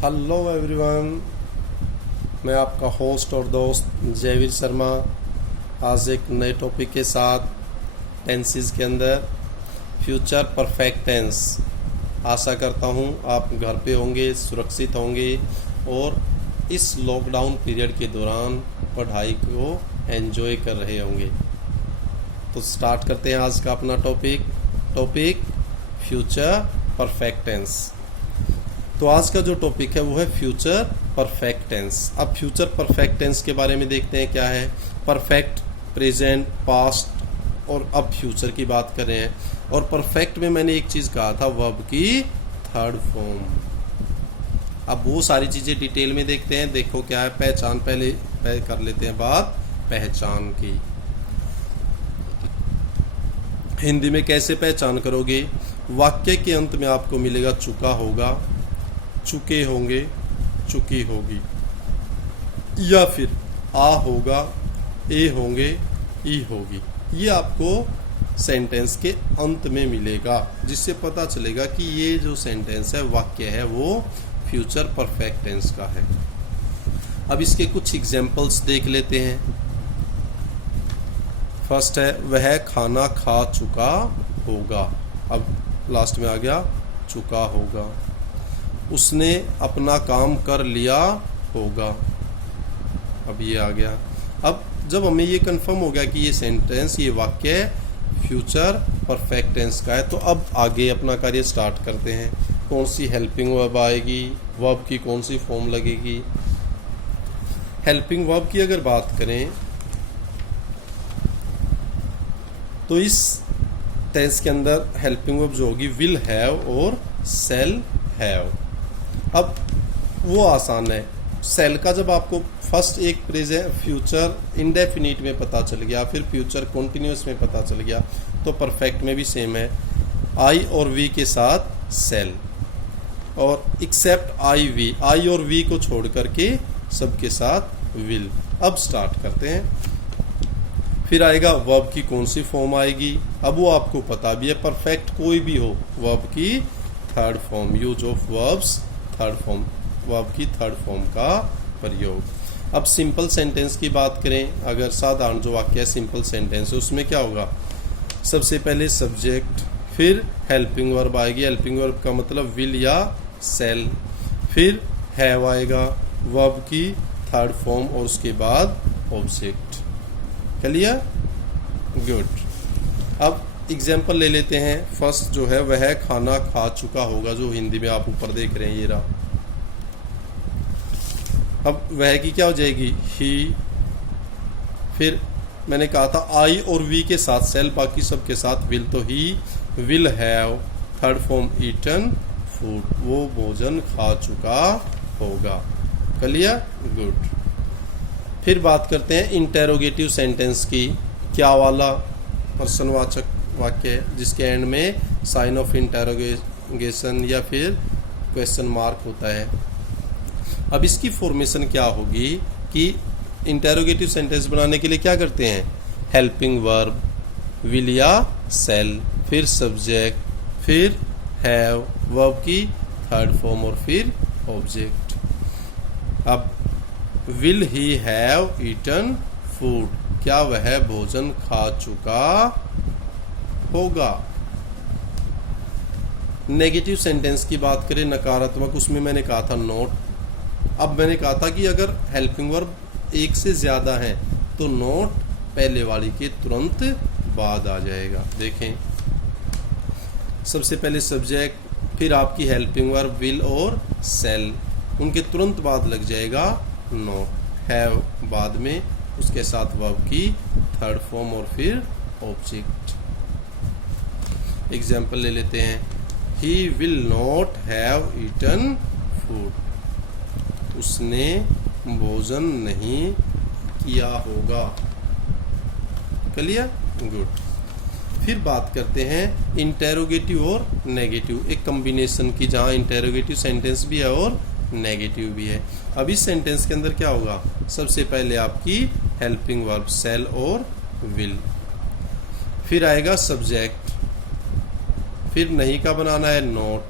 Hello everyone, मैं आपका host और दोस्त जयवीर शर्मा आज एक नए टॉपिक के साथ टेंसेस के अंदर फ्यूचर परफेक्ट टेंस। आशा करता हूँ आप घर पे होंगे, सुरक्षित होंगे और इस लॉकडाउन पीरियड के दौरान पढ़ाई को एंजॉय कर रहे होंगे। तो स्टार्ट करते हैं आज का अपना टॉपिक फ्यूचर परफेक्ट टेंस। तो आज का जो टॉपिक है वो है फ्यूचर परफेक्ट टेंस। अब फ्यूचर परफेक्ट टेंस के बारे में देखते हैं क्या है। परफेक्ट, प्रेजेंट, पास्ट और अब फ्यूचर की बात कर रहे हैं। और परफेक्ट में मैंने एक चीज़ कहा था, वर्ब की थर्ड फॉर्म। अब वो सारी चीज़ें डिटेल में देखते हैं। देखो क्या है, पहचान पहले कर लेते हैं बात पहचान की। हिंदी में कैसे पहचान करोगे? वाक्य के अंत में आपको मिलेगा चुका होगा, चुके होंगे, चुकी होगी, या फिर आ होगा, ए होंगे, ई होगी। ये आपको सेंटेंस के अंत में मिलेगा, जिससे पता चलेगा कि ये जो सेंटेंस है, वाक्य है, वो फ्यूचर परफेक्ट टेंस का है। अब इसके कुछ एग्जाम्पल्स देख लेते हैं। फर्स्ट है, वह खाना खा चुका होगा। अब लास्ट में आ गया चुका होगा। उसने अपना काम कर लिया होगा। अब ये आ गया। अब जब हमें ये कंफर्म हो गया कि ये सेंटेंस, ये वाक्य फ्यूचर परफेक्ट टेंस का है, तो अब आगे अपना कार्य स्टार्ट करते हैं। कौन सी हेल्पिंग वर्ब आएगी, वर्ब की कौन सी फॉर्म लगेगी। हेल्पिंग वर्ब की अगर बात करें तो इस टेंस के अंदर हेल्पिंग वर्ब जो होगी विल हैव और शैल हैव। अब वो आसान है। शैल का जब आपको फर्स्ट एक प्रेजेंट फ्यूचर इंडेफिनिट में पता चल गया, फिर फ्यूचर कॉन्टिन्यूस में पता चल गया, तो परफेक्ट में भी सेम है। आई और वी के साथ शैल, और एक्सेप्ट आई और वी को छोड़ करके सबके साथ विल। अब स्टार्ट करते हैं। फिर आएगा वर्ब की कौन सी फॉर्म आएगी। अब वो आपको पता भी है, परफेक्ट कोई भी हो, वर्ब की third form, use of verbs third form, verb की थर्ड फॉर्म का प्रयोग। अब सिंपल सेंटेंस की बात करें, अगर साधारण जो वाक्य है सिंपल सेंटेंस है, उसमें क्या होगा? सबसे पहले सब्जेक्ट, फिर हेल्पिंग वर्ब आएगी। हेल्पिंग वर्ब का मतलब विल या शैल, फिर हैव आएगा, वर्ब की थर्ड फॉर्म, और उसके बाद ऑब्जेक्ट। क्लियर? गुड। अब एग्जाम्पल ले लेते हैं। फर्स्ट जो है वह खाना खा चुका होगा, जो हिंदी में आप ऊपर देख रहे हैं, ये रहा। अब वह की क्या हो जाएगी? ही। फिर मैंने कहा था आई और वी के साथ शैल, बाकी सब के साथ विल, तो he will have, third form eaten food, वो भोजन खा चुका होगा। क्लियर? गुड। फिर बात करते हैं इंटेरोगेटिव सेंटेंस की। क्या वाला प्रश्नवाचक वाक्य है, जिसके एंड में साइन ऑफ इंटेरोगेशन या फिर क्वेश्चन मार्क होता है। अब इसकी फॉर्मेशन क्या होगी कि इंटेरोगेटिव सेंटेंस बनाने के लिए क्या करते हैं? हेल्पिंग वर्ब, विल या शैल, फिर सब्जेक्ट, फिर हैव, वर्ब की थर्ड फॉर्म, और फिर ऑब्जेक्ट। अब will he have eaten food, क्या वह भोजन खा चुका होगा। नेगेटिव सेंटेंस की बात करें, नकारात्मक, उसमें मैंने कहा था नॉट। अब मैंने कहा था कि अगर हेल्पिंग वर्ब एक से ज्यादा है तो नॉट पहले वाली के तुरंत बाद आ जाएगा। देखें, सबसे पहले सब्जेक्ट, फिर आपकी हेल्पिंग वर्ब विल और शैल, उनके तुरंत बाद लग जाएगा नॉट। हैव बाद में, उसके साथ वर्ब की थर्ड फॉर्म, और फिर ऑब्जेक्ट। एग्जाम्पल ले लेते हैं। He will not have eaten food, उसने भोजन नहीं किया होगा। क्लियर? गुड। फिर बात करते हैं इंटेरोगेटिव और नेगेटिव, एक कॉम्बिनेशन की, जहां इंटेरोगेटिव सेंटेंस भी है और नेगेटिव भी है। अब इस सेंटेंस के अंदर क्या होगा? सबसे पहले आपकी हेल्पिंग वर्ब शैल और विल, फिर आएगा सब्जेक्ट, फिर नहीं का बनाना है नॉट,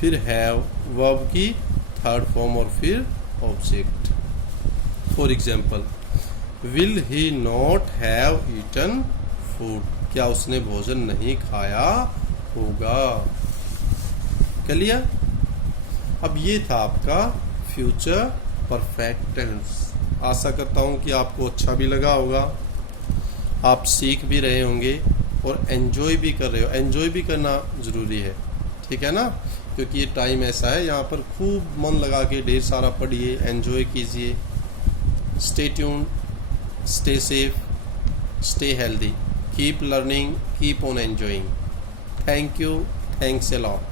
फिर हैव, वर्ब की थर्ड फॉर्म और फिर object. For example, will he not have eaten food, क्या उसने भोजन नहीं खाया होगा। क्लियर? अब ये था आपका फ्यूचर परफेक्ट टेंस। आशा करता हूँ कि आपको अच्छा भी लगा होगा, आप सीख भी रहे होंगे और एंजॉय भी कर रहे हो। एंजॉय भी करना ज़रूरी है, ठीक है ना, क्योंकि ये टाइम ऐसा है, यहाँ पर खूब मन लगा के ढेर सारा पढ़िए, एंजॉय कीजिए। Stay tuned, stay safe, stay healthy, keep learning, keep on enjoying. Thank you, thanks a lot.